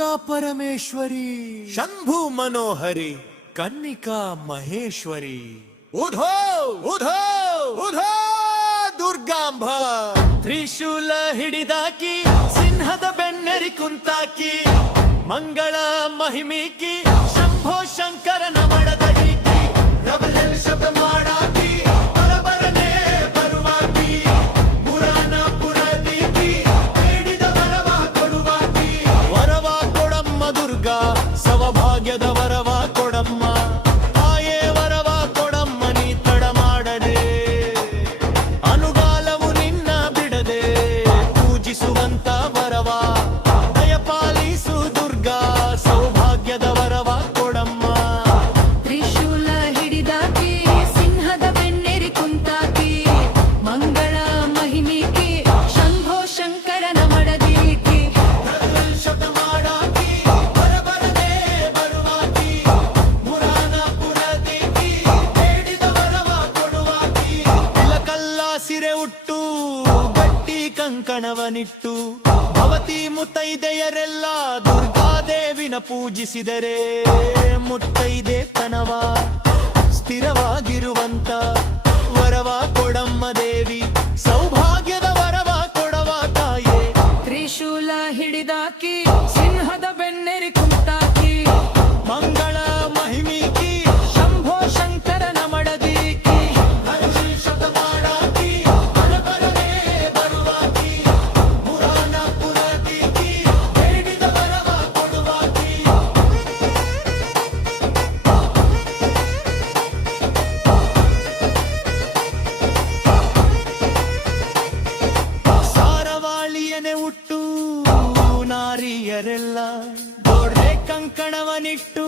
ದುರ್ಗಾ ಪರಮೇಶ್ವರಿ, ಶಂಭು ಮನೋಹರಿ, ಕನ್ನಿಕಾ ಮಹೇಶ್ವರಿ. ಉಧೋ ಉಧೋ ಉಧೋ ದುರ್ಗಾಂಬ. ತ್ರಿಶೂಲ ಹಿಡಿದಾಕಿ, ಸಿಂಹದ ಬೆನ್ನೆರಿ ಕುಂತಾಕಿ, ಮಂಗಳ ಮಹಿಮಿಕಿ, ಶಂಭೋ ಶಂಕರನ ಮಡದೀಕಿ. ಡಬಲ್ ಶಬ್ದ ಮಾಡಾಕಿ, ಬರಬರನೆ ಬರುವಾಕಿ, ಪುರಾಣ ಪುರದೀಕಿ, ಬೇಡಿದ ವರವ ಕೊಡುವಾಕಿ. ವರವ ಕೊಡಮ್ಮ ದುರ್ಗಾ, ಸೌಭಾಗ್ಯದ ವರವ ಕೊಡಮ್ಮ. ತಾಯೇ ವರವ ಕೊಡಮ್ಮ, ನೀ ತಡ ಮಾಡದೆ, ಅನುಗಾಲವು ನಿನ್ನ ಬಿಡದೆ, ಪೂಜಿಸುವಂತ ವರವ ದಯಪಾಲಿಸು ದುರ್ಗಾ, ಸೌಭಾಗ್ಯದ ವರವ ಕೊಡಮ್ಮ. ತ್ರಿಶೂಲ ಹಿಡಿದಾಕಿ, ಸಿಂಹದ ಬೆನ್ನೇರಿ ಕುಂತಾಕಿ, ಮಂಗಳ ಮಹಿಮಿಕಿ, ಶಂಭೋ ಶಂಕರನ ಮಡದೀಕಿ. ಶಬ್ದ ಮಾಡಾಕಿ, ಬರಬರದೆ ಬರುವಾಕಿ, ಪುರಾಣ ಪುರದೀಕಿ, ಬೇಡಿದ ವರವ ಕೊಡುವಾಕಿ. ಇಲಕಲ್ಲ ಸಿರೆ ಉಟ್ಟು, ಗಟ್ಟಿ ಕಂಕಣವನಿಟ್ಟು, ಭವತಿ ಮುತ್ತೈದೆಯರೆಲ್ಲ ದುರ್ಗಾದೇವಿನ ಪೂಜಿಸಿದರೆ, ಮುತ್ತೈದೆ ತನವ ಸ್ಥಿರವಾಗಿರುವಂತ ವರವ ಕೊಡಮ್ಮ ದೇವಿ, ಸೌಭಾಗ್ಯದ ವರವ ಕೊಡವ ತಾಯೇ. ತ್ರಿಶೂಲ ಹಿಡಿದಾಕಿ, ಸಿಂಹದ ಬೆನ್ನೇರಿ ಕುಂತಾಕಿ, ಮಂಗಳ ಮಹಿಮಿಕಿ, ಶಂಭೋ ಶಂಕರನ ಮಡದೀಕಿ. ಶಬ್ದ ಮಾಡಾಕಿ, ಬರಬರನೆ ಬರುವಾಕಿ, ಪುರಾಣ ಪುರದೀಕಿ, ಬೇಡಿದ ವರವ ಕೊಡುವಾಕಿ. ಸಾರವಾಳಿಯನೆ ಹುಟ್ಟು ನಾರಿಯರೆಲ್ಲ, ದೊಡ್ಡೆ ಕಂಕಣವನಿಟ್ಟು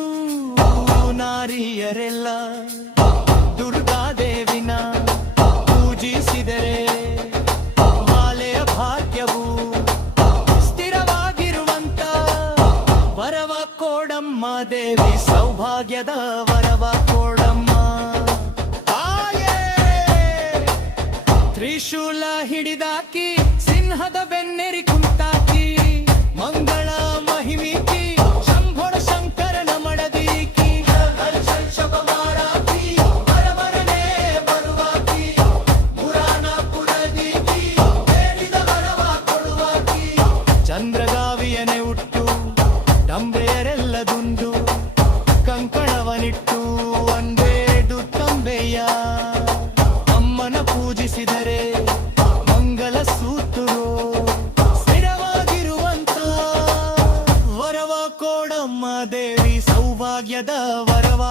ನಾರಿಯರೆಲ್ಲ ದುರ್ಗಾದೇವಿನ ಪೂಜಿಸಿದರೆ, ಮಾಲೆಯ ಭಾಗ್ಯವು ಸ್ಥಿರವಾಗಿರುವಂತ ವರವ ಕೊಡಮ್ಮ ದೇವಿ, ಸೌಭಾಗ್ಯದ ವರವ ಕೊಡಮ್ಮ ತಾಯೇ. ತ್ರಿಶೂಲ ಹಿಡಿದಾಕಿ, ಸಿಂಹದ ಬೆನ್ನೇರಿ ಕುಂತಾಕಿ, ಮಂಗಳ ಮಹಿಮಿಕಿ, ಶಂಭೋಡ ಶಂಕರನ ಮಡದೀಕಿ. ಶಬ್ದ ಮಾಡಾಕಿ, ಬರಬರನೆ ಬರುವಾಕಿ, ಪುರಾಣ ಪುರದೀಕಿ, ಬೇಡಿದ ವರವ ಕೊಡುವಾಕಿ. ಚಂದ್ರಗಾವಿಯನೆ ಹುಟ್ಟು, ಡಂಬೆಯರೆಲ್ಲ ದುಂದು, ಕಂಕಣವನಿಟ್ಟು ಒಂದೇಡು ತಂಬೆಯ ಅಮ್ಮನ ಪೂಜಿಸಿದರೆ, ಮಂಗಲ ಸೂತರು ಸ್ಥಿರವಾಗಿರುವಂತ ವರವ ಕೊಡಮ್ಮ ದೇವಿ, ಸೌಭಾಗ್ಯದ ವರವ